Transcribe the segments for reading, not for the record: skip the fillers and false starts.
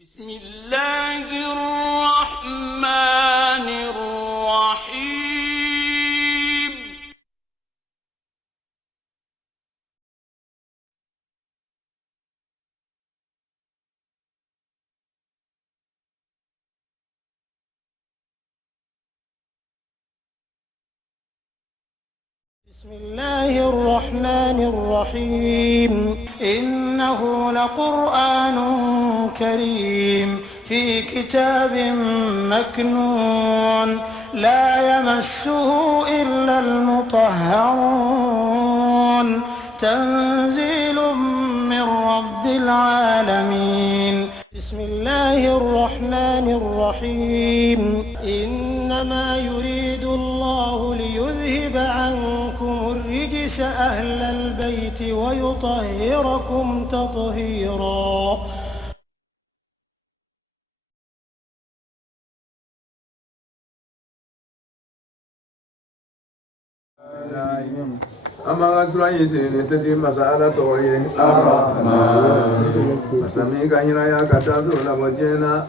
بسم الله الرحمن الرحيم بسم الله الرحمن الرحيم إنه لقرآن كريم في كتاب مكنون لا يمسه إلا المطهرون تنزيل من رب العالمين بسم الله الرحمن الرحيم إنما يريد الله ليذهب عنكم الرجس أهل البيت ويطهركم تطهيرا Amanga sura yisi ni seti masala toye Masami kanyina ya katatu la mojena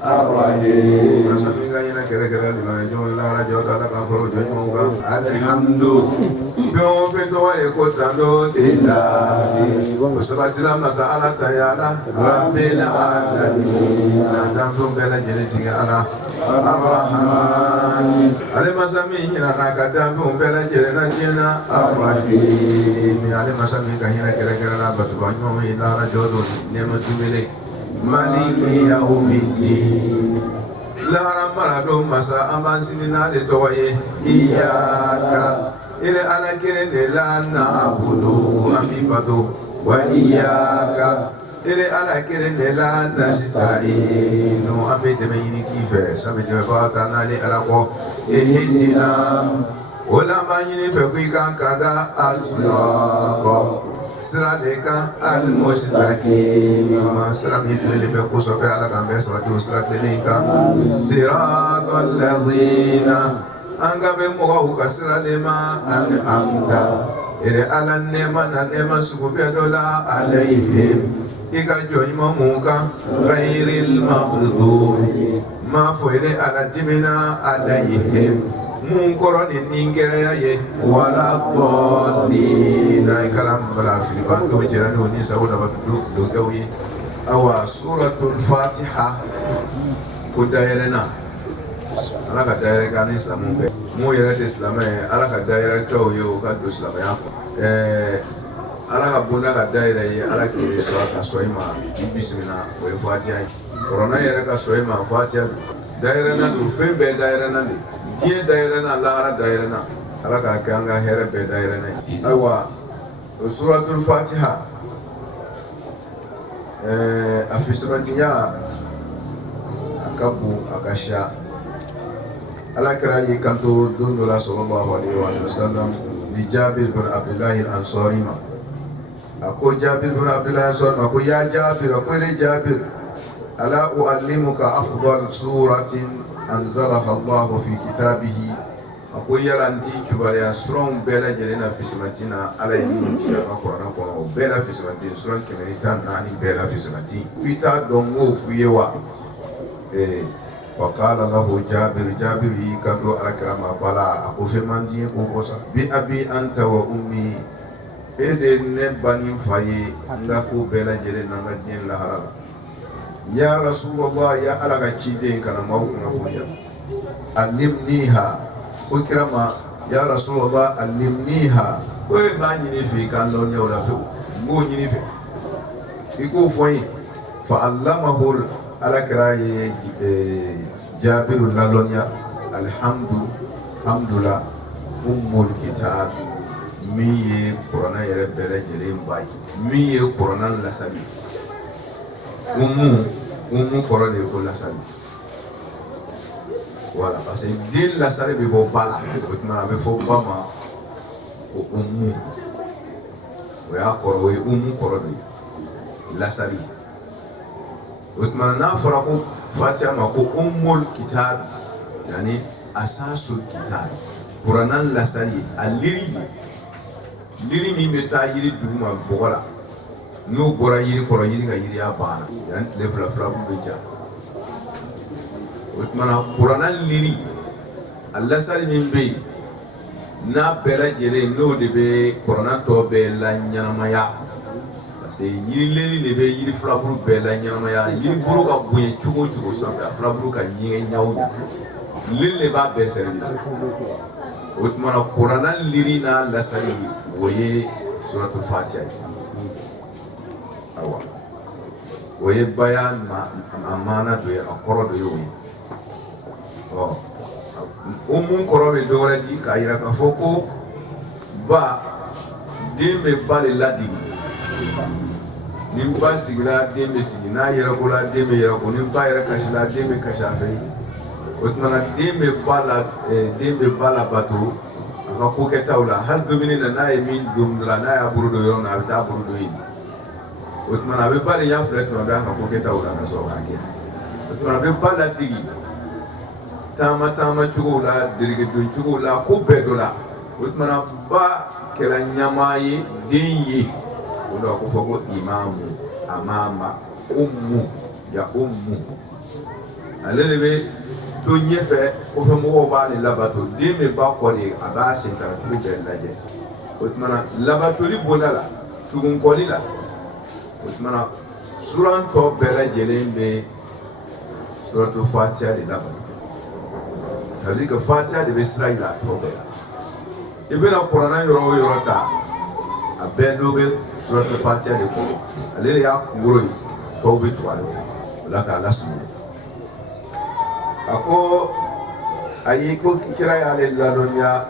Masami kanyina kere kere di mana jom la rajo la kampro jom ga alhamdu Bion feto wa ekotando tilla Musabatila masala tayala rabbil alamin Nantum bela jeneti ala Ar-Rahman Ale masami hina nakadam bela jena jena Ar-Rahim ale masami kahina kira-kira na batu banyo ila rajodo nema tumele maliki yaumiddin la ramarado masa amansini na le toye iyaka ile ala kire ne la na'budu amibado wa iyaka ile ala kire ne la nasta'inu amide mayini kife sabe de ba tanale ala ko ehdina Ola manyini fekuika kada asiraba Siradeka al-mustaqim Sirat nidili bekuso fe ala kambe siratu sirat lilika Siratul ladhina Anga be mugahuka siralema an'amta Ile ala nema na nema sukupedola alayhim Ika joima muka Ghairil maqduri Mafu ile ala jimina alayhim mun koro ni ningere ye wala qali na kalam bala fi bantu jirani woni sawda ba do gawi awa suratul fatiha ko dairena ala ka daire kan islamu be mu yere islamu ala ka daire ka yo ka do islamu ya ala ka bunda ka daire ye ala ki so ka soima bismillah ko fatiha corona yere ka soima fatiha daire na do fembe daire na ni Jie daire na lara daire na ala ka kanga here be daire na awa suratul fatiha afisabatiya akabu akasha ala kirayi kanto dundu la sallallahu alaihi wa sallam li Jabir bin Abdullah al-Ansari ma ako Jabir bin Abdullah al-Ansari ma ko ya Jabir ko re Jabir ala uallimuka afdal suratin anzalaha Allah fi kitabihi akoy yalanti jubale asron bela jerena fismatina ala yimu jira ka Qur'an ko bela fismatina suran kemeritan nani bela fismati pita dongo fuyewa faqala lahu Jabir kado alakrama bala ako femanji ko bosa bi abi anta wa ummi ede ne bani faye ngako bela jerena ngajin la harala Ya Rasulullah ya alaga chide kana mau kunafunya alimniha ukirama ya Rasulullah alimniha we banyi ni fi kan lo nyaw la fi ngo nyini fi iko foyi fa allamahu alakra Jabir lalonya alhamdulillah ummul kitab miye Qur'an yere bere jere mbay miye Qur'an la sabi Umu koro de ko la sali voilà parce que din la sali be bo bala ko be fo bama o umu o ya koro we umu koro de la sali na fara ko fatiha ma ko ummul kitab yani asasul kitab qur'an la sali aliri mi meta yiri duma bogola no bora yiri koro yiri ga yiri ya bana yan le fla bu beja utmana qur'anan liri Allah sal min be na bela jere no de be qur'anan to be la nyanamaya parce yiri leli de be yiri flaburu be la nyanamaya yiri buru ka bunye chugo chugo sambe flaburu ka nyinge nyawu lille ba be serbi utmana qur'anan liri na la sali woye suratul fatiha awa woye bayan amana do ya akoro do yoyi umun korobe do wala ji ka ira ka foko ba dembe bale ladi nimba sigla dembe sigina yara kola dembe yara ko nimba yara kashla dembe kashafe otmana dembe bala batu aka ko ketawla hal domine na yemin dumla na ya burudo yo na ta burudo yi otmana be bale ya flet no da aka ko ketawla na so ake otmana be bala tigi tama chugo la dirige do chugo la ko bedo la utmana ba kala nyamaye denye odo ko fogo imamu amama ummu ya ummu alelebe to nyefe ko fe mo ba ni labato deme ba ko ni aga sinta chugo be laje utmana labato li bonala chugo ko ni la utmana suran to bela jelembe suratul fatiha di labato c'est-à-dire que Fatiha de Israël a trouvé. Et bien la Qur'an yorota a bendobe sur le Fatiha de Qur'an. Allez ya nguroi tobe twalo. La ka lasu. Ako ayiko kira ya le lalonya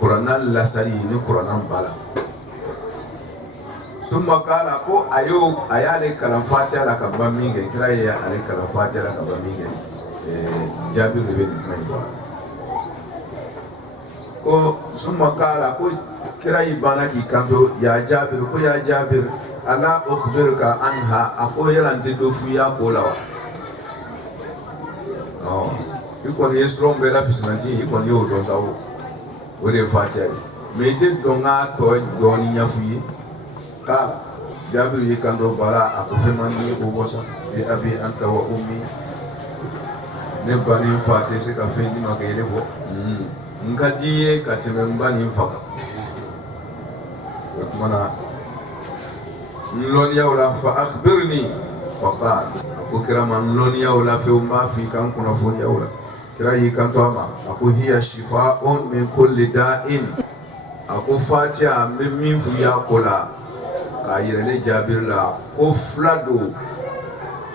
Qur'an la sari ni Qur'an bala. Summa kala ko ayo ayale kalam Fatiha la ka baminge kira ya ale kalam Fatiha la ka baminge. Jabir bin Maifa ko summa kala ko kira ibana ki kanto ya Jabir ko ya Jabir ala ukhbiruka anha ako yalanti do fuya ko lawa no iko ni esrom bela fisnanti iko ni odo sawo wore Fatiha mete donga to doni nyafuyi kala Jabir yi kanto bara ako femani ko bosa bi abi anta wa ummi ne bani fate se ka fendi makele bo ngadiye kateme mbani mfaka mana nloni yaula fa akhbirni faqal ko kira man nloni yaula fe umma fi kan kuna foni yaula kira yi kan to ama ako hiya shifaa'un min kulli da'in ako fatia min fu ya kola ka yirele Jabir la ko flado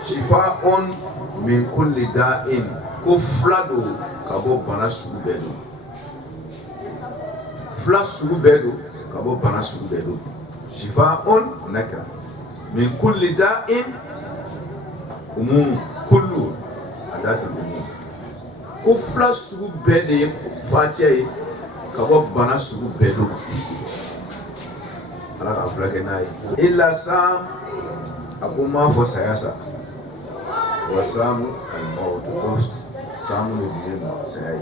shifaa'un min kulli da'in ko flado kabo bana sugu bedo fla sugu bedo kabo bana sugu bedo shifaa'un nakra min kulli da'in umum kullu adatul umum ko fla sugu bede Fatiha kabo bana sugu bedo ala ka fla kenai illa sam akuma fo sayasa wasamu al-maut samu le dire no sai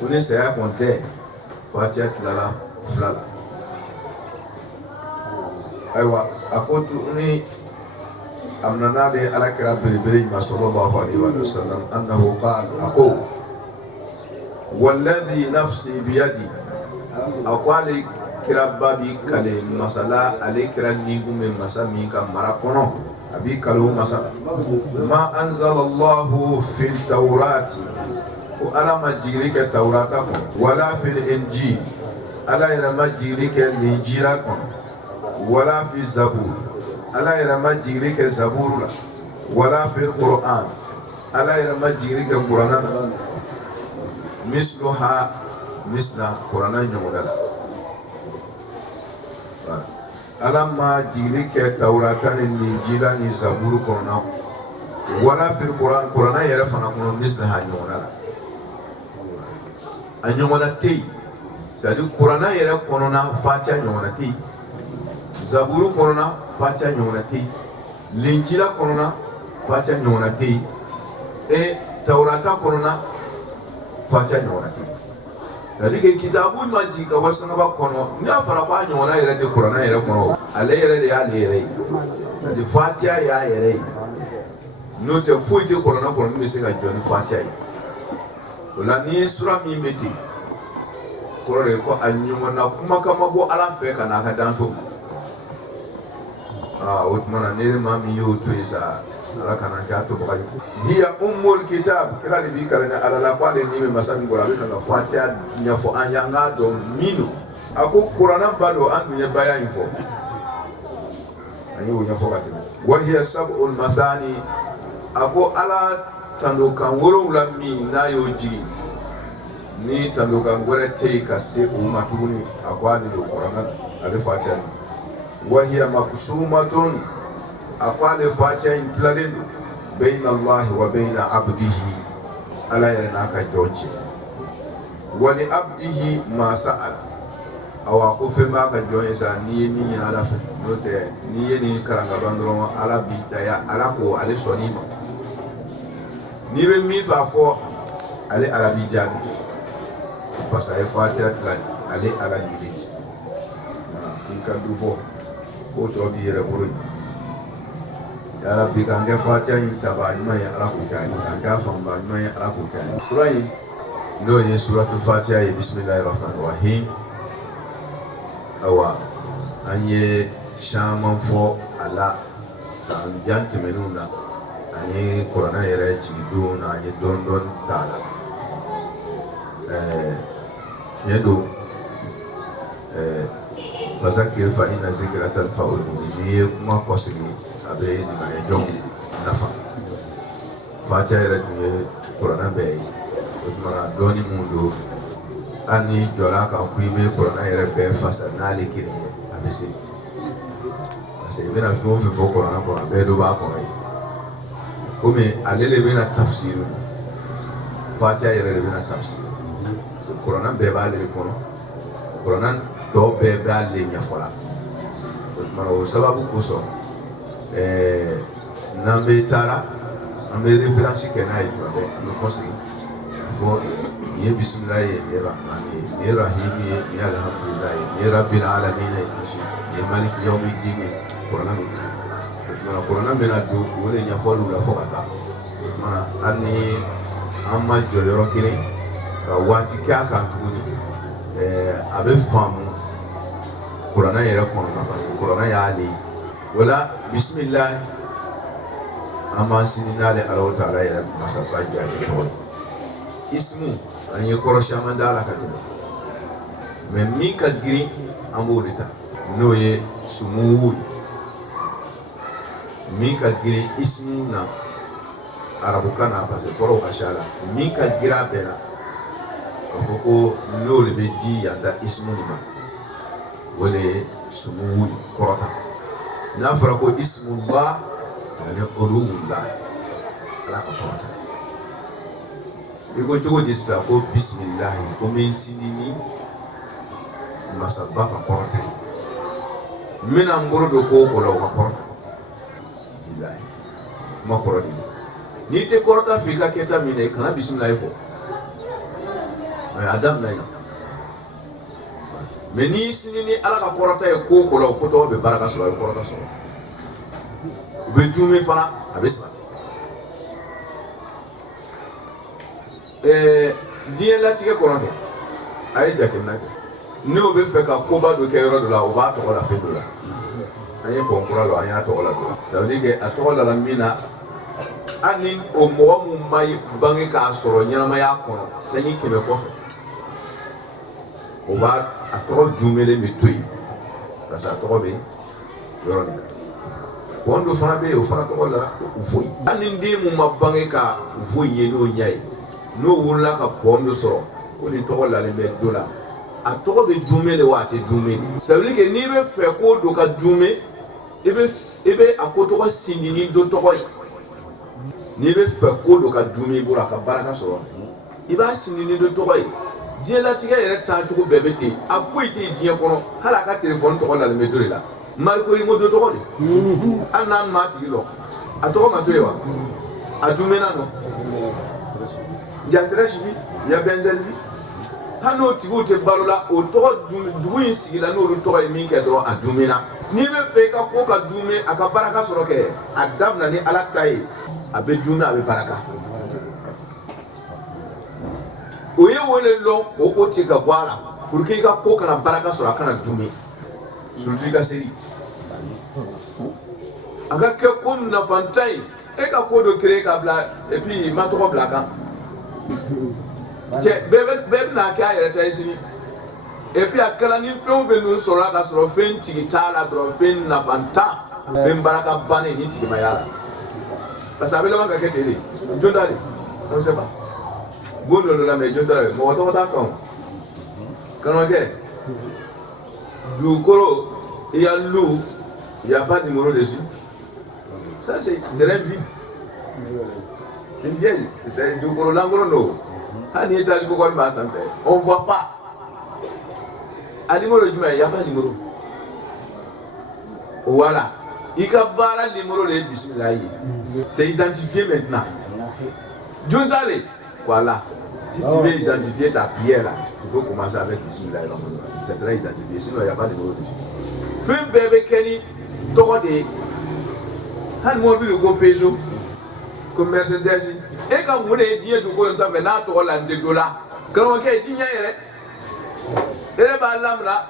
kuni saya konte Fatiha kilala flala aywa akotu ni amnana de ala kira bere ma sallallahu alaihi wa sallam annahu qala aqul walladhi nafsi biyadi aqwali kira babi kale masala alikra nigume masami ka marakono abi kalu masala ma anzalallahu fil tawrati wa ala majrika tawrata wala fil injil ala ila majrika injila wala fi zabur ala ila majrika zabur wala fil qur'an ala ila majrika qur'an misluha misla qur'an nyamudala alamma jiri ke taurata ni injila ni zaburu korona wala fil qur'an qur'ana yara fana kono misla hanyona anyona tei sadi qur'ana yara kono na Fatiha nyona tei zaburu kono na Fatiha nyona tei linjila kono na Fatiha nyona tei e taurata kono na Fatiha nyona tei sadi ke kitabu maji ka wasanga ba kono ni afara ba nyona yara te qur'ana yara kono ale yara de ale yara sadi Fatiha ya yara n'o tɛ foyi tɛ kuranɛ kɔnɔ min bɛ se ka jɔ ni fatiha ye o la ni ye sura min bɛ ten kɔrɔ de ko a ɲɔgɔnna kumakan ma bɔ ala fɛ ka n'a ka danfɛnw o tuma na ne maa min y'o to yen sa ala kana kɛ a tobaga ye hiya ummul kitab kira de b'i kalan ni ala la k'ale ni bɛ masa min kɔrɔ a bɛ ka fatiha ɲɛfɔ an ye an k'a dɔn min don a ko kuranɛ ba don an dun ye baya in fɔ an y'o ɲɛfɔ ka tɛmɛ wa hiya sab'ul mathani a ko ala tandokan 7 min n'a y'o jigi ni tandokan wɛrɛ tɛ yen ka se o ma tuguni a ko ale don kuranɛ ale fatiha ni wa hiya maqsumatun a ko ale fatiha in tilalen don bayna Allah wa bayna abdihi ala yɛrɛ n'a ka jɔn cɛ wa li abdihi ma sa'ala awa ko fɛn b'a ka jɔn ye sa n'i ye min ɲini ala fɛ n'o tɛ n'i ye nin kalan ka ban dɔrɔn ala b'i daya ala ko ale sɔnni ma n'i bɛ min fɛ a fɔ ale ala b'i jaabi parce que a ye fatiha dilan ale ala ni de cɛ k'i ka du fɔ k'o tɔ b'i yɛrɛ bolo ye ya rabbi k'an kɛ fatiha in taba ɲuman ye ala k'o kɛ k'an kɛ a fanba ɲuman ye ala k'o kɛ sura in n'o ye suratul fatiha ye bismillahir rahmanir rahim awa an ye caman fɔ a la san jan tɛmɛnenw na ani kuranɛ yɛrɛ jigidon na an ye dɔɔni t'a la tiɲɛ don fazakir fa inna zikra tanfa'ul mu'minin n'i ye kuma kɔsigi a bɛ nimayɛjɔnw nafa fatiha yɛrɛ tun ye kuranɛ bɛɛ ye o tuma na dɔɔni mun don hali n'i jɔra kan ko i bɛ kuranɛ yɛrɛ bɛɛ fasa n'ale kelen ye a bɛ se parce que i bɛna fɛn o fɛn fɔ kuranɛ kɔnɔ a bɛɛ dɔ b'a kɔnɔ ye komi ale de bɛna tafsiri fatiha yɛrɛ de bɛna tafsiri parce que kuranɛ bɛɛ b'ale de kɔnɔ kuranɛ tɔ bɛɛ b'ale ɲɛfɔla o tuma na o sababu kosɔn n'an bɛ taara an bɛ référence kɛ n'a ye tuma bɛɛ an bɛ kɔsigi fɔ ni ye bisimilah ye ni ye rahman ye ni ye rahim ye ni ye alhamdulilah ye ni ye rabbil alamin ye ni ye maliki yawmiddin ye kuranɛ bɛ ten o tuma na kuranɛ bɛna don o de ɲɛfɔliw la fo ka taa o tuma na hali ni an ma jɔ yɔrɔ kelen ka waati kɛ a kan tuguni a bɛ faamu kuranɛ yɛrɛ kɔnɔna parce que kuranɛ y'ale ye o la bisimilah an b'an sini n'ale Alahu Taala yɛrɛ masaba jaabi tɔgɔ ye ismu an ye kɔrɔsiɲɛman d'a la ka tɛmɛ mais min ka girin an b'o de ta n'o ye sumuwu ye min ka girin ismu na arabukan na parce que kɔrɔw ka ca la min ka girin a bɛɛ la k'a fɔ ko n'o de bɛ di yan ta ismu de ma o de ye sumuwu ye kɔrɔta n'a fɔra ko ismullah ani uluwullah ala ka kɔrɔta i ko cogo di sisan ko bisimilahi ko n bɛ n sini ni masaba ka kɔrɔta ye n bɛna n bolo don ko o la o ka kɔrɔta bilahi kuma kɔrɔ de ye n'i tɛ kɔrɔta fɛ i ka kɛta min na i kana bisimilahi fɔ a daminɛ yen mais n'i sini ni ala ka kɔrɔta ye ko o ko la o ko tɔgɔ bɛ baraka sɔrɔ a bɛ kɔrɔta sɔrɔ u bɛ dume fana a bɛ sabati diɲɛ latigɛ kɔnɔ kɛ a ye jateminɛ kɛ n'o bɛ fɛ ka koba dɔ kɛ yɔrɔ dɔ la o b'a tɔgɔ la fɛn dɔ la an ye kɔnkura la an y'a tɔgɔ la dɔ la ça veut dire que a tɔgɔ la min na hali ni o mɔgɔ mun ma bange k'a sɔrɔ ɲɛnamaya kɔnɔ sanji 100 kɔfɛ o b'a a tɔgɔ jumelen bɛ to yen parce que a tɔgɔ bɛ yɔrɔ nin kan kɔn dɔ fana bɛ yen o fana tɔgɔ la foyi hali ni den mun ma bange ka foyi ye n'o ɲɛ ye n'o wolola ka kɔn dɔ sɔrɔ ko nin tɔgɔ lalen bɛ dɔ la a tɔgɔ bɛ jume de wa a tɛ jume ça veut dire que n'i bɛ fɛ ko dɔ ka jume i bɛ a ko tɔgɔ sindi ni dɔ tɔgɔ ye n'i bɛ fɛ ko dɔ ka jume i bolo a ka baraka sɔrɔ i b'a sindi ni dɔ tɔgɔ ye diɲɛlatigɛ yɛrɛ taacogo bɛɛ bɛ ten a foyi tɛ diɲɛ kɔnɔ hali a ka telefɔni tɔgɔ lalen bɛ dɔ de la mariko i ko dɔ tɔgɔ de hali n'a maa tigi lɔ a tɔgɔ ma to yen wa a jumɛnna nɔ yatirɛsi bi ya bɛnzɛli bi hali n'o tigiw tɛ balo la o tɔgɔ dugu in sigila n'olu tɔgɔ ye min kɛ dɔrɔn a jumɛnna n'i bɛ fɛ i ka ko ka jume a ka baraka sɔrɔ kɛ a daminɛ ni ala ta ye abe juna abe baraka oye wole lo o ti ka bwala pour que ka ko kana baraka so akana dumi surtout ka seri aga ke kom na fantai e ka ko do créer ka bla et puis ma to bla kan che bebe na ka yere ta isini et puis akala ni fɛn bɛ nun sɔrɔ ka sɔrɔ fɛn tigi t'a la dɔrɔn fɛn nafanta fɛn baraka bannen ni tigi ma y'a la parce que a bɛ laban ka kɛ ten de jɔn ta de on sait pas bon dɔ la mais jɔn ta de mɔgɔ tɔgɔ t'a kan o karamɔgɔkɛ dugukolo il y a l'eau il y a pas de numéro dessus ça c'est terrain vide c'est vieille c'est dugukolo lankolon do hali étage ko kɔni b'a sanfɛ on voit pas. A numéro du il y a pas de numéro. Voilà. Il y a pas de numéro de bismillah. C'est identifié maintenant. Dieu t'a dit. Voilà. Si tu veux identifier ta prière là, il faut commencer avec bismillah. Ça sera identifié. Sinon, il n'y a pas de numéro dessus. Fais bébé Kenny, t'auras des. Han mobile le go Peugeot. Comme Mercedes. Et quand vous voulez dire du coup, ça fait n'a t'auras l'anté dollar. Quand on dit qu'il y a ele ba lamla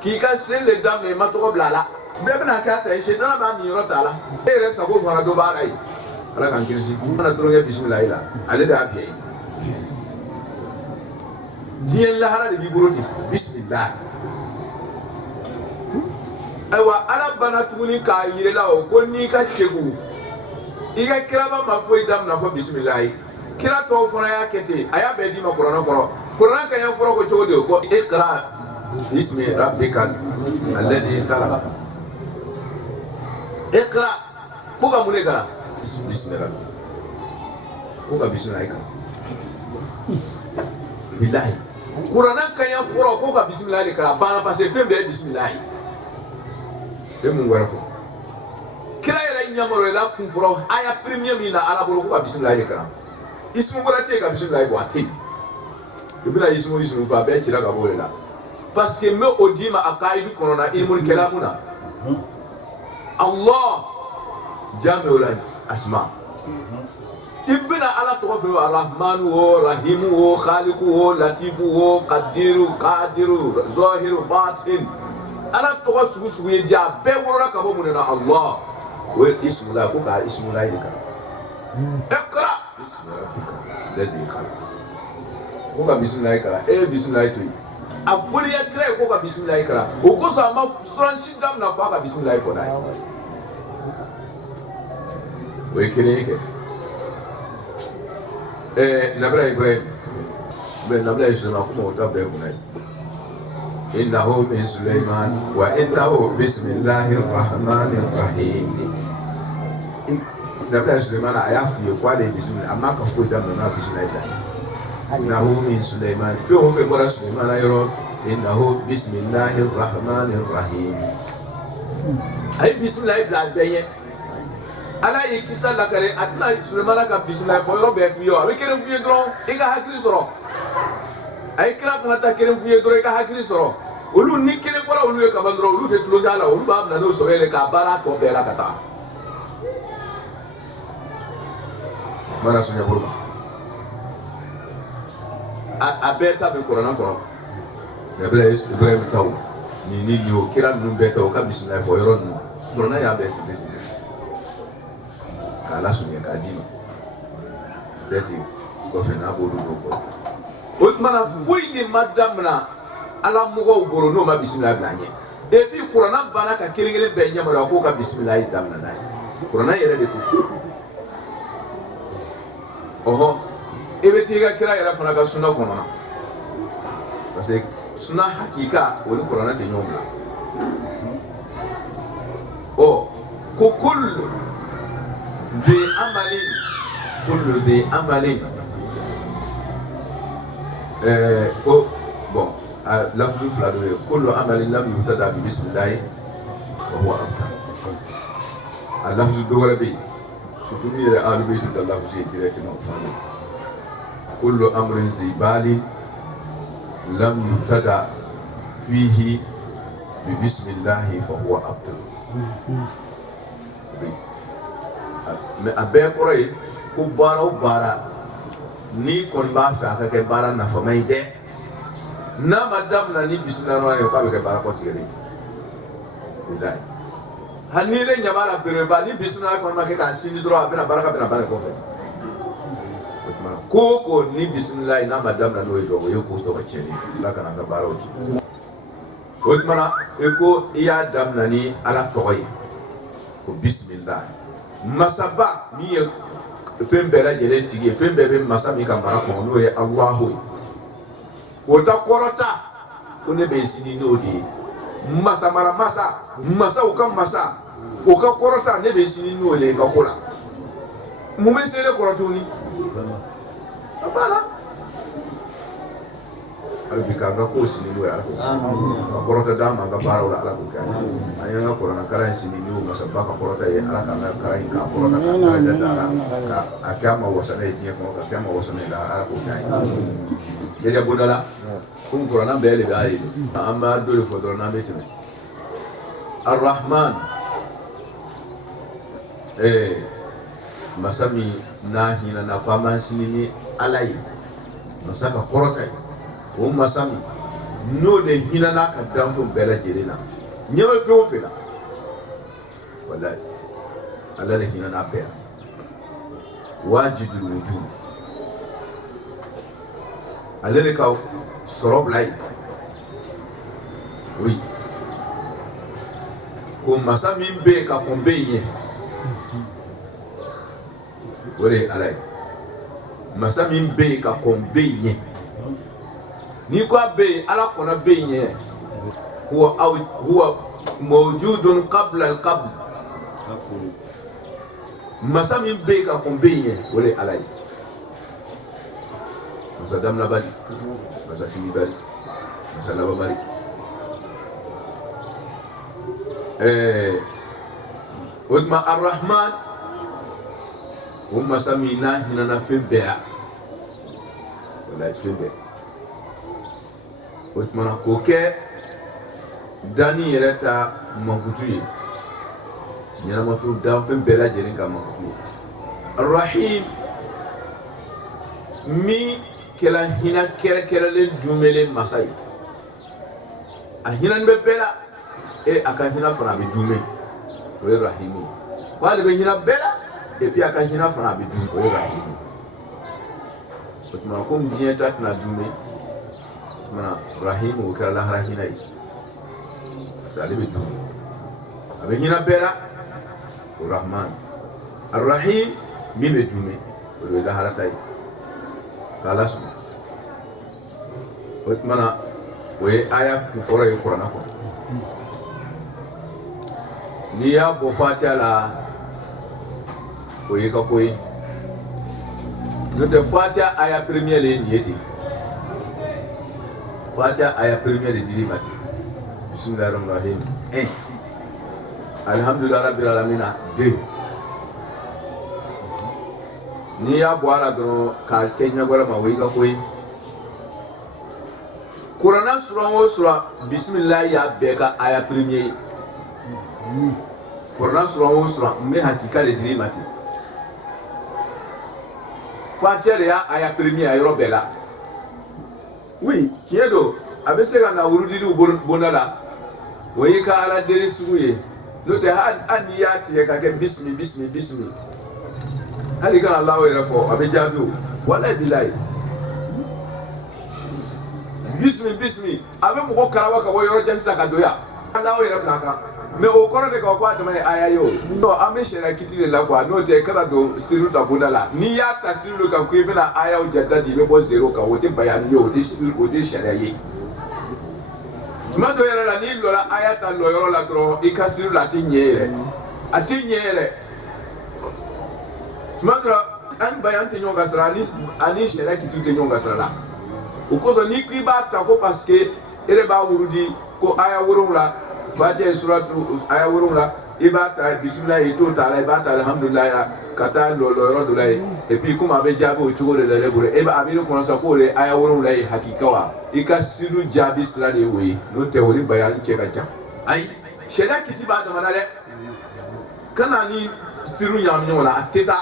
ki ka sen le dam ne matoko blala bebe na ka ta shetan ba mi rota la ere sa ko fara do ba rai ala kan kirisi na tro nge bismillah ila ale da biye dien la hala de bi buroti bismillah aywa ala bana tuguni ka yire la o ko ni ka chegu iga kiraba ma foi dam na fo bismillah kira to fona ya kete aya be di ma korona koro Quran kan ya fura ko cogo de ko iqra bismi rabbikal alladhi khalaq iqra ko ga mune kala bismi rabbik ko ga bismi aika billahi Quran kan ya fura ko ga bismillah kala bana passé fe be bismillah e mun wara fo kira yela nyamoro la kun fura aya premier mina ala bolo ko ga bismillah kala ismu ko la te ga bismillah bo ati ibina ismu fa be tira ka bolela parce que me odima akaidu korona ilmun kalamuna Allah jami wala asma ibina ala to fa arrahmanu wa rahimu wa khaliqu wa latifu wa qadiru qadiru zahiru batin ala to sugu ye ja be wora ka bo munena Allah wa ismu la ko ka ismu la yika ikra ismu rabbika lazi khalaq ko ka bismillah kala bismillah to a fuli ya kira ko ka bismillah kala o ko so ma franchi dam na fa ka bismillah fo dai o ikene ke nabra ibrahim ben nabra isma ko mo ta be ko nai innahu min sulaiman wa innahu bismillahir rahmanir rahim nabra sulaiman ayafu ye kwa le bismillah amma ka fo dam na bismillah إنه من سليمان فيه في مرة سليمان يرون إنه بسم الله الرحمن الرحيم أي بسم الله بلا دنيا أنا يكسر لك أتنا سليمان كان بسم الله فيرو بيفيو أبي كريم فيه درون إيجا هكذا سرو أي كلام نتا كريم فيه درون إيجا هكذا سرو ulu ni kele wala ulu ka bandro ulu te tulo gala ulu ba na no so ele ka bara ko bela kata mara sunya burma a beta be korona koro Ibrahim taw ni o kira nu beta o ka bismillah fo yoro nu korona ya be sitesi kala sunya ka jima teti ko fe na bodu do ko o mana fuyi ni madam na ala mugo boro no ma bismillah blanye et puis korona bana ka kelengele be nyamara ko ka bismillah dam na dai korona yere de ko oho ebe tiga kira yara fana ka sunna kono na parce que sunna hakika woni korona te nyomla o ko kullu dhi amalin ko bon lafzu fulado kullu amalin lam yubtada bi bismillah wa huwa abtar lafzu do wala bi surtout mi yere alu be tout lafzu directement fami كل أمر ذي بال لم يبتدأ فيه ببسم الله فهو أبطل mais a bɛɛ kɔrɔ ye ko baara o baara ni kɔni b'a fɛ a ka kɛ baara nafama ye dɛ n'a ma daminɛ ni bisimila ye k'a bɛ kɛ baara kɔtigɛlen ye hali ni ne ɲɛ b'a la belebeleba ni bisimila kɔni ma kɛ k'a sindi dɔrɔn a bɛna baraka bɛna ban de kɔfɛ ko o ko ni bisimila n'a ma daminɛ n'o ye dɔrɔn o ye ko tɔgɔ tiɲɛni Ala kana an ka baaraw tiɲɛ o tuma na e ko i y'a daminɛ ni Ala tɔgɔ ye ko bisimila masaba min ye fɛn bɛɛ lajɛlen tigi ye fɛn bɛɛ bɛ masa min ka mara kɔnɔ n'o ye Alahu ye o ta kɔrɔta ko ne bɛ sini n'o de ye masa mara masa masaw ka masa o ka kɔrɔta ne bɛ sini n'o ye ka ko la mun bɛ se ne kɔrɔ tuguni a b'a la hali bi k'an ka ko sini n'o ye Ala ko ka kɔrɔta d'an ma an ka baaraw la Ala k'o kɛ an y'an ka kuranɛ kalan sini n'o masaba ka kɔrɔta ye Ala k'an ka kalan in k'a kɔrɔta k'a daraja d'a la k'a kɛ an ma wasa n'a ye diɲɛ kɔnɔ k'a kɛ an ma wasa n'a ye lahara Ala k'o kɛ an ye yɛrɛ bonda la komi kuranɛ bɛɛ de b'a ye an b'a dɔ de fɔ dɔrɔn n'an bɛ tɛmɛ Ar-Rahman masa min n'a hinɛna ko an b'an sini ni Ala ye masa ka kɔrɔta ye o masa min n'o de hinɛna ka danfɛnw bɛɛ lajɛlen na ɲɛ bɛ fɛn o fɛn na walayi Ala de hinɛna bɛɛ la wajidul wujud ale de ka sɔrɔ bila yen oui ko masa min bɛ yen ka kɔn bɛ yen o de ye Ala ye masa min bɛ yen ka kɔn bɛ yen ni ko a bɛ yen Ala kɔnna bɛ yen huwa mawjudun qabla al-qabl masa min bɛ yen ka kɔn bɛ yen o de ye Ala ye masa damina bali masa sini bali masa laban bali o tuma Ar-Rahman o masa min n'a hinɛna fɛn bɛɛ la walayi fɛn bɛɛ o tuma na k'o kɛ danni yɛrɛ ta mankutu ye ɲɛnamafɛnw danfɛn bɛɛ lajɛlen ka mankutu ye Ar-Rahim min kɛla hinɛ kɛrɛkɛrɛnlen jumɛnlen masa ye a hinɛni bɛ bɛɛ la a ka hinɛ fana a bɛ jume o ye Rahimi k'ale bɛ hinɛ bɛɛ la et puis a ka hinɛ fana a bɛ jume o ye Rahimi o tuma komi diɲɛ ta tɛna jume o tuma Rahimi o kɛra lahara hinɛ ye parce que ale bɛ jume a bɛ hinɛ bɛɛ la o Rahman Ar-Rahim min bɛ jume o ye lahara ta ye k'Ala sɔnna o tuma na o ye aya fɔlɔ ye kuranɛ kɔnɔ n'i y'a bɔ Fatiha la o ye ka ko ye n'o tɛ Fatiha aya première le ye nin ye ten Fatiha aya première de dir'i ma ten bismillahir rahmanir rahim 1 alhamdulillahi rabbil alamin 2 n'i y'a bɔ a la dɔrɔn k'a kɛ ɲɛgɔrɛ ma o ye ka ko ye kuranɛ sura o sura bismillah y'a bɛɛ ka aya première ye kuranɛ sura o sura n bɛ hakika de dir'i ma ten Fatiha de y'a aya première a yɔrɔ bɛɛ la oui tiɲɛ don a bɛ se ka na wurudiliw bonda la o y'i ka ala deli sugu ye n'o tɛ hali n'i y'a tigɛ ka kɛ bisimi hali kana Alahu yɛrɛ fɔ a bɛ jaabi o walayi bilayi bisimi a bɛ mɔgɔ kalaba ka bɔ yɔrɔ jan sisan ka don yan Alahu yɛrɛ bila a kan mais o kɔrɔ de k'a fɔ a dama ye aya ye o non an bɛ sariya kiti de la quoi n'o tɛ kana don siriw ta bonda la n'i y'a ta siriw kan ko i bɛna ayaw jata di i bɛ bɔ zéro kan o tɛ bayani ye o tɛ sariya ye tuma dɔ yɛrɛ la n'i lɔra aya ta lɔ yɔrɔ la dɔrɔn i ka siriw la a tɛ ɲɛ yɛrɛ tuma dɔ la an bayan tɛ ɲɔgɔn ka sira ani sariya kiti tɛ ɲɔgɔn ka sira la o kosɔn n'i ko i b'a ta ko parce que e de b'a wurudi ko aya 7 Fatiha suratu aya 7 i b'a ta bismillah i t'o ta la i b'a ta alhamdulillah ka taa lɔ yɔrɔ dɔ la ye et puis comme a bɛ jaabi o cogo de la yɛrɛ bolo a bɛ ne kɔnɔ sa k'o de aya 7 ye hakika wa i ka siriw jaabi sira de ye o ye n'o tɛ o ni bayani cɛ ka jan ayi sariya kiti b'a dama na dɛ kana ni siru nyam wala atita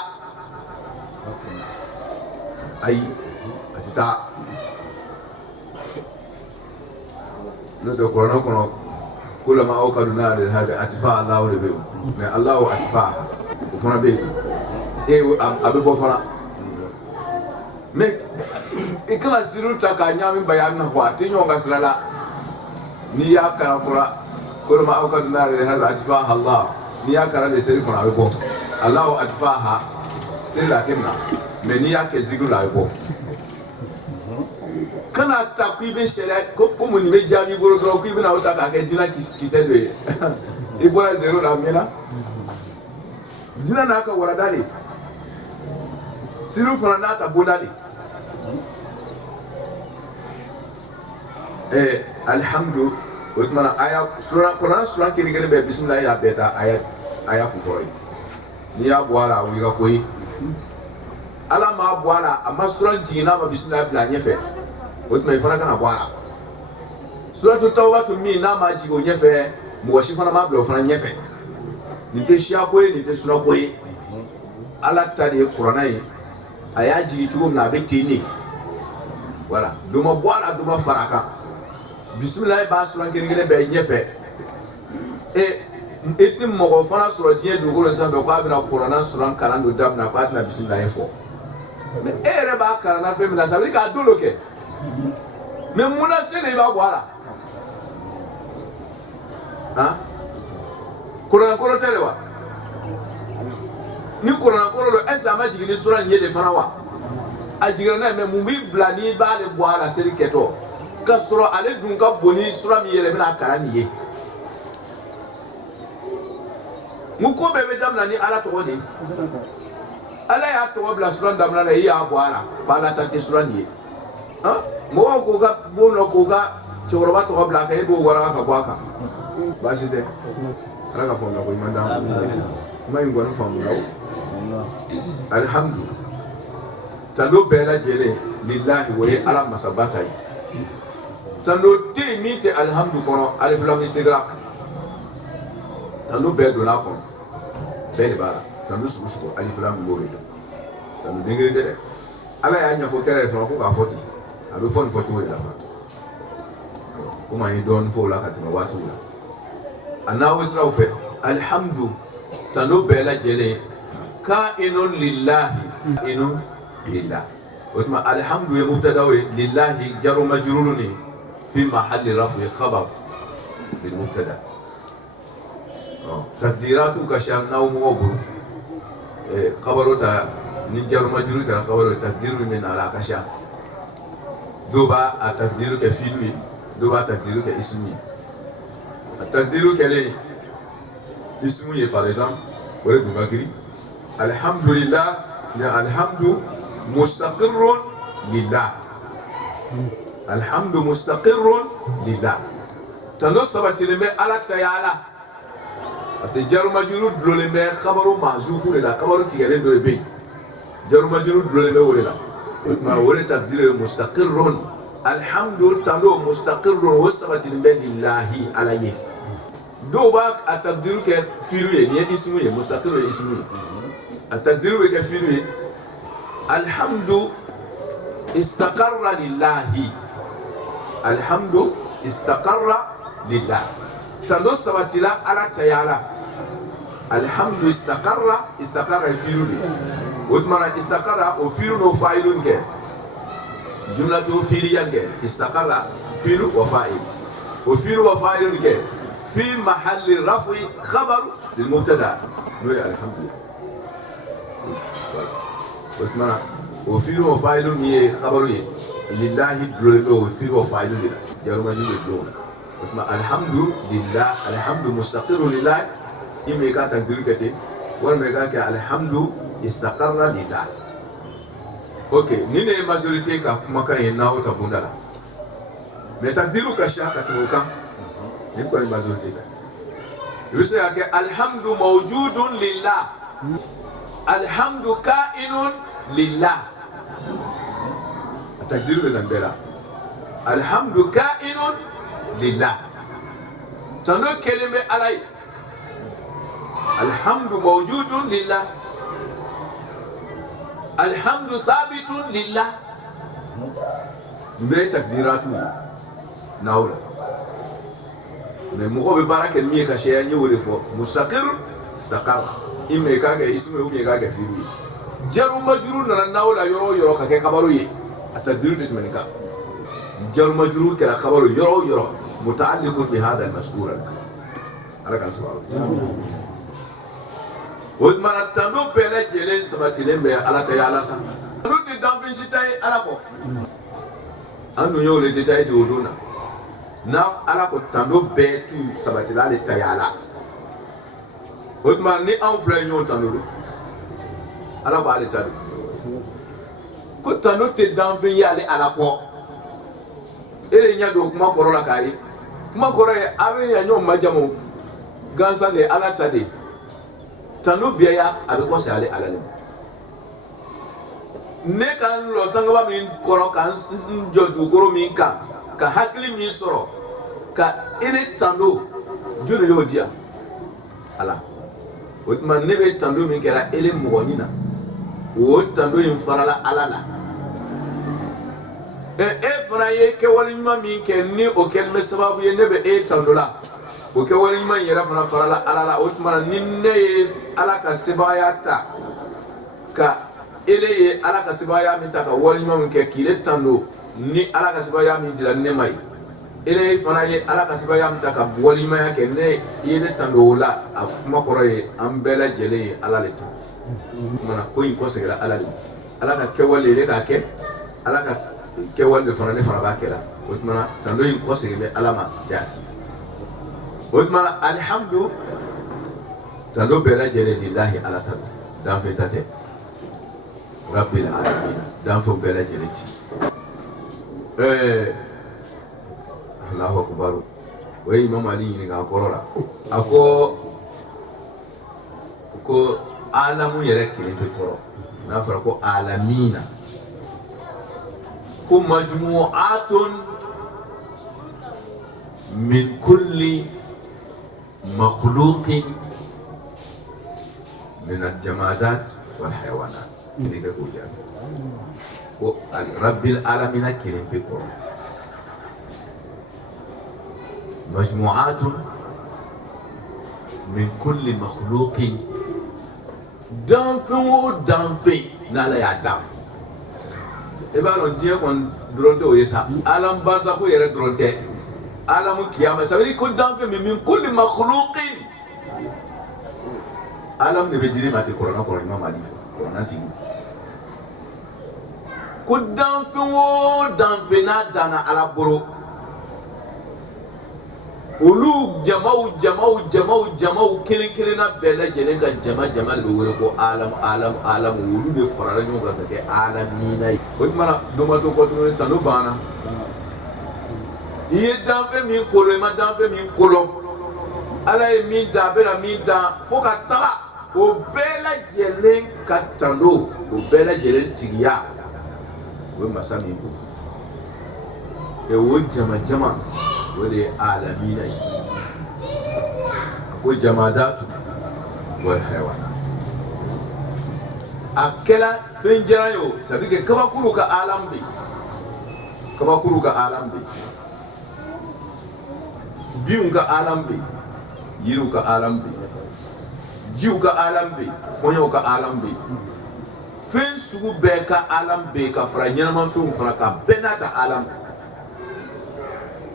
ay atita no do kono kula ma o kaduna de habe atifa Allah de be mais Allah atifa o fana be e abe bo fana mais e kala siru ta ka nyami bayan na ko atinyo ngasrala ni ya karakura kula ma o kaduna de habe atifa Allah ni ya kara de seri fana be bo Allah atifa seri la kenna mais ni ya ke zigu la be bo kana ta ku ibe shere ko mu ni be jami boro ko ibe na uta ka ke dina kisedwe e bora zero na mena dina na ka wara dali siru fana na ta bodali alhamdu ko mana aya sura Quran sura kiri kiri be bismillah ya beta aya ku foroi ni ya bwala wi ga koyi ala ma bwala amma sura jina ma bismillah bla nyefe wotuma ifana kana bwala suratu tawba to mi na ma jigo nyefe mo washi fana ma bla fana nyefe nite shia koyi nite sura koyi ala tadi Qur'anai aya jigi tugo na be tini voilà duma bwala duma faraka bismillah ba sura ngere be nyefe etni mo fana sura die do ko nsa be ko abira Qur'an sura kana do dabna ko atna bismillah fo mais ere ba kana fe mi na sabri ka doloke mais muna sele ba gwala ha Qur'an ko telewa ni Qur'an ko lo esa ma jigini sura nyede fana wa ajigira na me mumbi blani ba le gwala seri keto ka sura ale dun ka boni sura mi yere na kara ni ye mu ko be damna ni ala to ni ala ya to bla sura damna na ya gwala bala ta te sura ni ha mo ko ga bono ko ga choroba to bla ka e bo wara ka gwaka basi de ala ka fonda ko imanda mai ngwan famu law alhamdulillah tando bela jere lillahi wa ala masabata tando te mite alhamdu kono alif lam istigraq tando be do na kono be de bala tando suko alif lam lori tando dingere de ala ya nya fo kere fo ko ka foti abe fon foti wori la fat kuma yi don fo la katima watu la ana wisra fe alhamdu tando bela jere ka'inun lillahi inun lillah وثم الحمد مبتدا لله جر مجرور في محل رفع خبر بالمبتدا تقديراته كشان نوم وبر خبرته نجر مجرور كخبر تقدير من على كشان دوبا التقدير كفيل دوبا التقدير كاسمي التقدير كلي اسمي par exemple ولا دوباكري الحمد لله الحمد مستقر لله الحمد مستقر لله تنصبت لما على تيالا جار مجرور دولمه خبر محذوف لله خبر تيالين دولبي جار مجرور دولمه ولا ما ولا تقدير مستقر الحمد تنو مستقر وصبت لله عليه دوبا التقدير كفيرو ني اسمه مستقر اسمه التقدير كفيرو الحمد استقر لله الحمد استقر لله تنصبت لا على تيارا الحمد استقر فيلو وثمنا استقر وفيلو وفاعل كه جملة فعلية كه استقر فيلو وفاعل وفيلو وفاعل كه في محل رفع خبر للمبتدا نقول الحمد لله وثمنا وفيل وفاعل هي خبر لله دولته وفيل وفاعل لله جار مجرور دون وثم الحمد لله الحمد مستقر لله يميكا تقدير كتي والميكا الحمد استقر لله اوكي نيني ماجوريتي كا مكا يناو تبوندلا مي تقديرو كشا كتوكا نيكو الماجوريتي يسيا الحمد موجود لله الحمد كائن لله التقدير بالنبلا الحمد كائن لله تنو كلمة علي alhamdu mawjudun lillah, alhamdu sabitun lillah. Mbe takdiratu nawla mais mo be baraka mi ka sheya nyewre fo mustaqir istaqar imme ka ga ismu ubi ka ga firu jaru majrur na nawla yoro ka ke kabaru yi ataddir de menika jaru majrur ka kabaru yoro mutaalliq bi hada al-mazkur ala kan sabab wod man tando bele jelen sabatile me ala ta yala sa ruti dambi shitai ala ko anu yo le détail de odona na ala ko tando betu sabatila le tayala odma ni en frère nyon tando ala ba le tando ko tando te dambi yale ala ko ele nya do kuma korola kai kuma koroye ave ya nyon majamo gansa le ala tade tando biya abe ko sale ala le ne kan lo sangaba min koro kan joju koro min ka hakili min soro ka ene tando jule yo dia ala otman ne be tando min kera ele mogonina o tando in farala ala la e fara ye ke walima min ke ni o kelme sababu ye ne be e tando la o ke walima yera fara farala ala la otman ni ne ala ka sebayata ka ele ye ala ka sibaya min ta ka walima min ke kile tando ni ala ka sibaya min dila ne mai ele fana ye ala ka sibaya min ta ka walima ya ke ne yele tando la a kuma koro ye an bela jele ala le to mana ko in ko segala ala le ala ka ke wale le ka ke ala ka ke wale fana ne fana ba ke la o mana tando in ko segale ala ma ja o mana alhamdu tando bela jele lillahi ala ta dan fetate Rabbil alamin dan fo bela jeleti Allahu akbar way Imam Ali ni ga korola ako ko alamu yere kile to toro na fara ko alamina ko majmu'atun min kulli makhluqin min al-jamadat wal hayawanat ini ke kujan ko rabbil alamin kirim pe ko majmu'atun min kulli makhluqin danfe nala ya dam e ba non je kon dronte o yesa alam basa ko yere dronte alam kiyama sabri ko danfe min kulli makhluqin alam ne be jiri mate corona ko Imam Ali ko nati ko danfe na dana ala boro olu jama'u kelen na bela jelen ka jama le wore ko alam olu de farala nyo ga ke alamina o mana do ma to ko to tanu bana iye danfe min kolo ma danfe min kolo ala e min da bela min da fo ka tala o bela jelen ka tando o bela jelen tigiya we masami ko e wo jama wale alamina ko jamadatu wal hayawanat akela fenjarayo sabike kaba kuru ka alambi biun ka alambi yiru ka alambi jiu ka alambi fonyo ka alambi fen sugu be ka alambi ka fara nyama fen fara ka benata alambi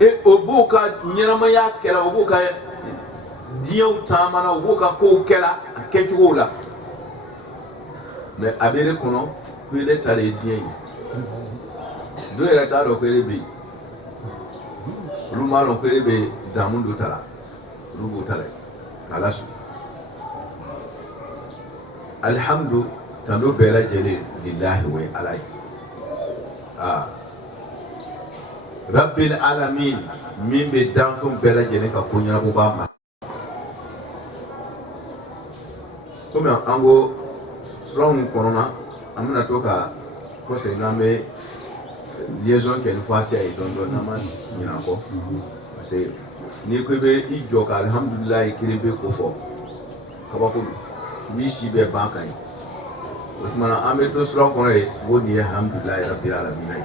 e obuka nyama ya kela obuka dieu tamana obuka ko kela akechugola me abere kono kwele tale dieu do era taro kwele bi luma lo kwele be damundo tala lugo tala kalasu alhamdu tando bela jere lillahi wa alai Rabbil alamin min be danfun bela jene ka kunya bo ba ma comme ango strong corona amna to ka ko se na me liaison qu'elle fatia et don na man ni nako c'est ni ko be ijo ka alhamdulillah kirebe ko fo kabako bi si bɛ ban kan ye o tuma na an bɛ to siran kɔnɔ ye o de ye alhamdulilayi rabbil alamin ye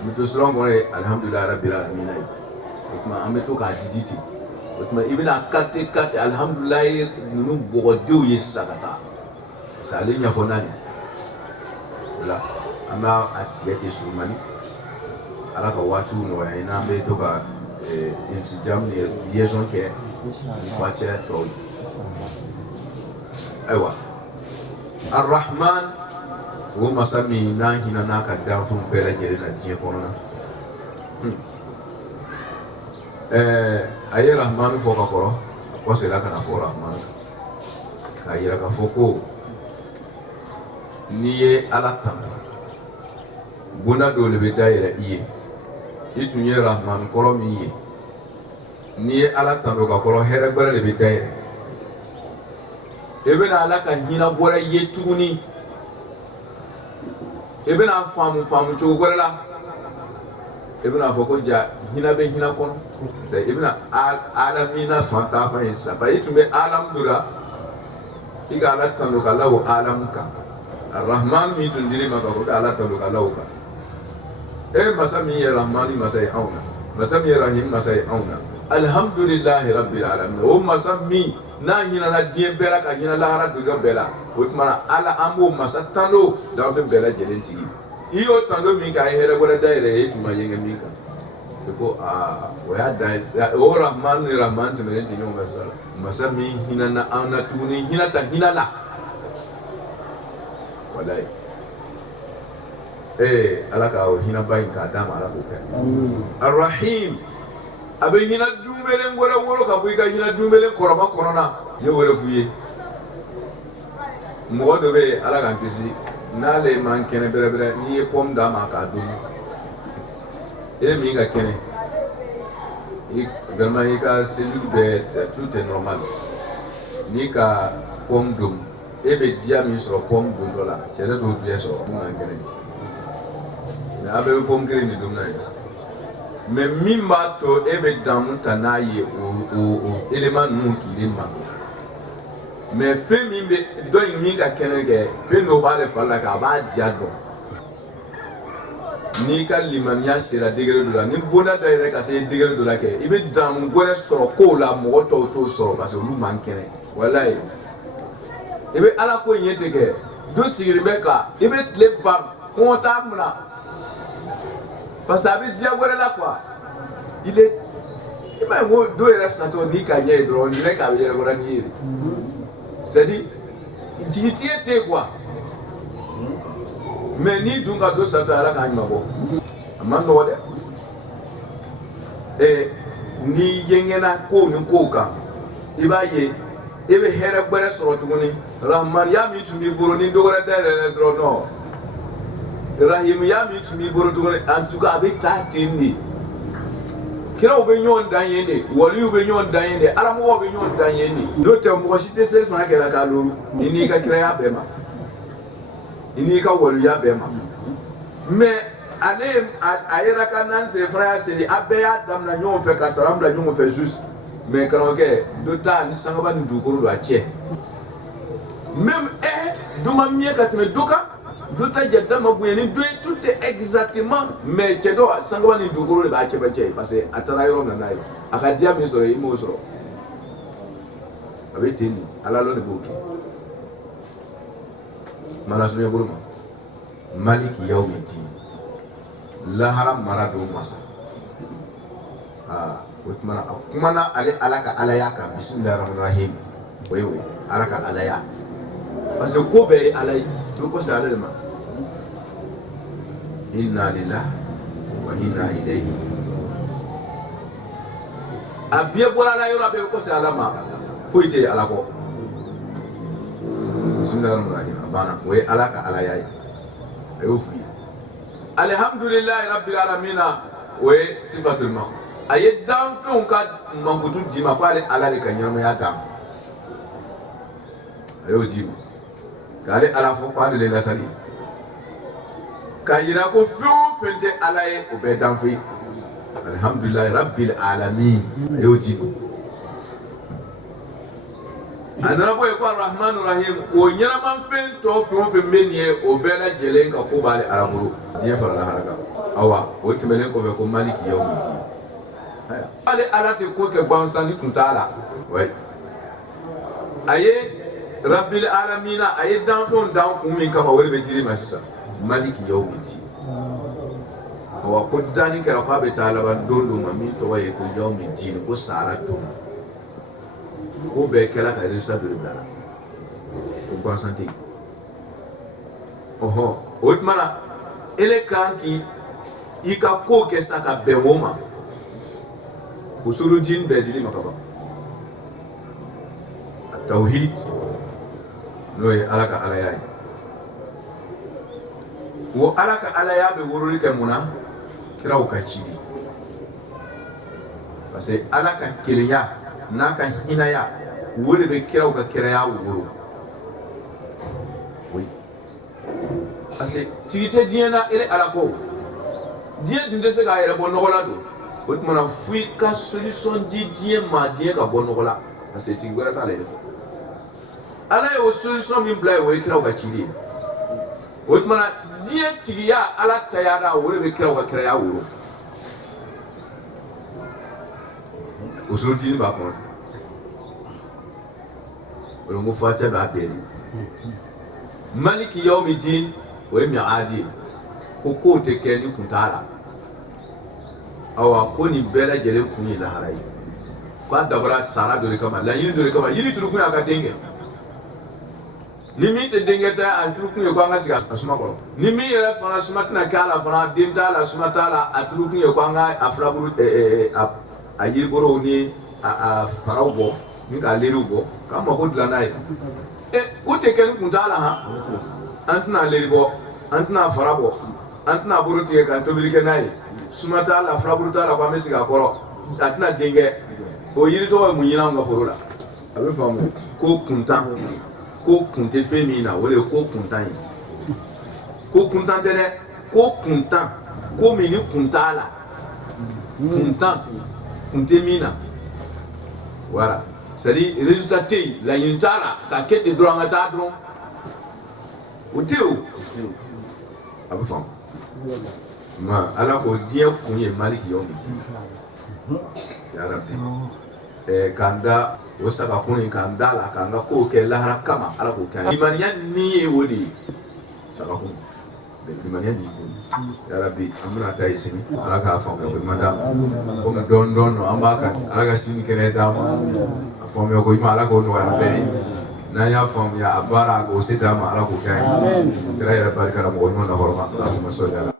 an bɛ to siran kɔnɔ ye alhamdulilayi rabbil alamin ye o tuma an bɛ to k'a didi ten o tuma i bɛna kate alhamdulilayi ninnu bɔgɔdenw ye sisan ka taa parce que ale ɲɛfɔ n'a ye o la an b'a tigɛ ten surumani ala ka waatiw nɔgɔya n'an bɛ to ka insijam ni liaison kɛ fatiha tɔw ye ayiwa arrahman o masa min n'an hinɛ n'a ka danfɛnw bɛɛ lajɛlen na diɲɛ kɔnɔna a ye rahman fɔ ka kɔrɔ a kɔsegin ka na fɔ rahman k'a yira k'a fɔ ko n'i ye ala tanto bonda dɔw de bɛ dayɛlɛ i ye i tun ye rahman kɔrɔ min ye n'i ye ala tanto ka kɔrɔ hɛrɛ wɛrɛ de bɛ dayɛlɛ i bɛna ala ka hinɛ bɔra i ye tuguni i bɛna faamu cogo wɛrɛ la i bɛna fɔ ko ja hinɛ bɛ hinɛ kɔnɔ i bɛna alamina fan ta fan ye sisan i tun bɛ alamu dɔ la i ka ala tanto ka lawo alamu kan rahman min tun dir'i ma ka fɔ ko ala tanto ka lawo kan masa min ye rahmani masa ye anw na masa min ye rahim masa ye anw na alhamdulillahi rabbil alamin o masa min n'a ɲinana diɲɛ bɛɛ la ka ɲinɛ lahara duguba bɛɛ la o tuma na ala an b'o masa tando danfɛn bɛɛ lajɛlen tigi i y'o tando min kɛ a ye hɛrɛ wɛrɛ dayɛlɛ e tun ma yɛngɛ min kan i ko o y'a dan ye o rahman ni rahman tɛmɛnen tɛ ɲɔgɔn kan sisan masa min hinɛna an na tuguni hinɛ ta hinɛ la walayi ala ka o hinɛba in k'a d'a ma ala k'o kɛ arrahim a bɛ hinɛ dunbelen wɛrɛ wolo ka bɔ i ka hinɛ dunbelen kɔrɔma kɔnɔna n ye wɛrɛ f'u ye mɔgɔ dɔ bɛ yen ala k'an kisi n'ale man kɛnɛ bɛrɛbɛrɛ n'i ye pomme d'a ma k'a dun e min ka kɛnɛ vraiment i ka cellule bɛɛ tout est normal n'i ka pomme dun e bɛ diya min sɔrɔ pomme dun dɔ la cɛ de t'o diya sɔrɔ mun man kɛnɛ mais a bɛɛ bɛ pomme kelen de dun n'a ye mais min b'a to e bɛ damu ta n'a ye o élément ninnu k'i ma mais fɛn min bɛ dɔ in min ka kɛnɛ kɛ fɛn dɔ b'ale fari la k'a b'a diya dɔn n'i ka limaniya sera degré dɔ la ni bonda da yɛrɛ ka se degré dɔ la kɛ i bɛ damu wɛrɛ sɔrɔ kow la mɔgɔ tɔw t'o sɔrɔ parce que olu man kɛnɛ walayi i bɛ ala ko in ye ten kɛ du sigilen bɛ kan i bɛ tile ban kɔngɔ t'a mun na parce que a bɛ diya wɛrɛ la quoi il est i b'a ye ko dɔw yɛrɛ satɔ n'i ka ɲɛ ye dɔrɔn ɲinɛ k'a bɛ yɛrɛ kɔrɔ n'i ye c'est à dire jigitigɛ tɛ yen quoi mais n'i dun ka dɔ satɔ ala k'a ɲuman bɔ a man nɔgɔ dɛ n'i yɛngɛnna kow ni kow kan i b'a ye i bɛ hɛrɛ wɛrɛ sɔrɔ tuguni rahmaniya min tun b'i bolo ni dɔ wɛrɛ dayɛlɛlen dɔrɔn non rahimiya min tun b'i bolo tuguni en tout cas a bɛ taa ten de kiraw bɛ ɲɔgɔn dan yen de waliw bɛ ɲɔgɔn dan yen de alamɔgɔw bɛ ɲɔgɔn dan yen de n'o tɛ mɔgɔ si tɛ seli fana kɛra k'a loro i n'i ka kiraya bɛɛ ma i n'i ka waliya bɛɛ ma mais ale a yɛrɛ ka naani seli fana y'a seli a bɛɛ y'a daminɛ ɲɔgɔn fɛ ka sara bila ɲɔgɔn fɛ juste mais karamɔgɔkɛ dɔ ta ni sangaba ni dugukolo don a cɛ même dɔ ma miɲɛ ka tɛmɛ dɔ kan dɔ ta jɛda ma bonya ni dɔ ye tout est exactement mais cɛ dɔ sangaba ni dugukolo de b'a cɛbɛ cɛ parce que a taara yɔrɔ min na n'a ye a ka diya min sɔrɔ i m'o sɔrɔ a bɛ ten de ala de b'o kɛ mana sunya bolo ma maliki yawmiddin lahara mara don masa o tumana a kumana ale ala ka alaya kan bismillahir rahmanir rahim o ye ala ka alaya parce que ko bɛɛ ye ala ye do ko sa ale de ma inna lillahi wa inna ilayhi a bɛɛ bɔra ala yɔrɔ bɛɛ ko sa ala ma foyi tɛ ala kɔ bismillahir rahmanir rahim a banna o ye ala ka alaya ye a y'o f'i ye alhamdulillahi rabbil alamin o ye sifatul ma a ye danfɛnw ka mankutu di ma ko ale ala de ka ɲɛnamaya dan a y'o di ma k'ale ala fɔ ko ale de lasali k'a yira ko fɛn o fɛn tɛ ala ye o bɛɛ danfɛn ye alhamdulillahi rabbil alamin a y'o di ma anara boy ko arrahmanur rahim o nyara man fen to fe menye o bela jelen ka ko bale araburu je fara la haraka awa o timelen ko fe ko maliki yawmidin aya ale alate ko ke bansani kuntala way aye rabbil alamin aye dan ko min kama wele be jiri masisa maliki yawmidin awa ko dani kala ko be talaban dondo mami to waye ko yawmidin ko saratu ko be kala ka risa do dara ko bansante oho otmana ele kanki ika ko ke saka be moma usulu din be dili makaba tauhid noy alaka alayai wo alaka alaya be worori ke muna kira ukachiri parce alaka kilinya naka hinaya wole be kira uka kira ya woro oui parce tirite diena ele alako die dinde se ga yere bonogola do bot mana fui ka solution di die ma die ka bonogola parce tingwera ka lele ala yo solution min play wo kira uka chiri bot mana die tigiya ala tayara wole be kira uka kira ya woro usudi ba ko wala mo fata ba beli maliki yawmidin wa mi'adi ko te keni kuntala awa ko ni bela jere kunyi la harai ko dabara sara do kama la yiri do kama yiri turu kun aka denge ni mi te denge ta anturu kun ko anga siga asuma ko ni mi yere fana sumatna kala fana dinta la sumatala aturu kun ko anga afra buru a yiri boro ni a farao bo ni ka leru bo kama ko dlanai ko te keni kuntala ha antna leru bo antna farabo antna buruti ka tobili kenai sumata la frabuta la kwa mesiga koro atna denge o yiri to mu yina nga forola abe famu ko kunte femina wala ko kuntan tene ko kuntan ko mini kuntala kunte mina voilà c'est-à-dire résultat la yintala ka kete droit ta dron o teo abe famu ma ala ko diya kunye maliki yawmidin ya rabbi kanda wasaka kuni kanda la kanda ko ke lahara kama ala ko kan imaniya ni e wodi saka kun imaniya ni ya rabbi amuna ta isini ala ka fa ko manda ko don no ambaka ala ka sini kene da fa me ko ima ala ko no ya be na ya fam ya abara ko sita ma ala ko kan tira ya barka mo no na horma Allahumma salli ala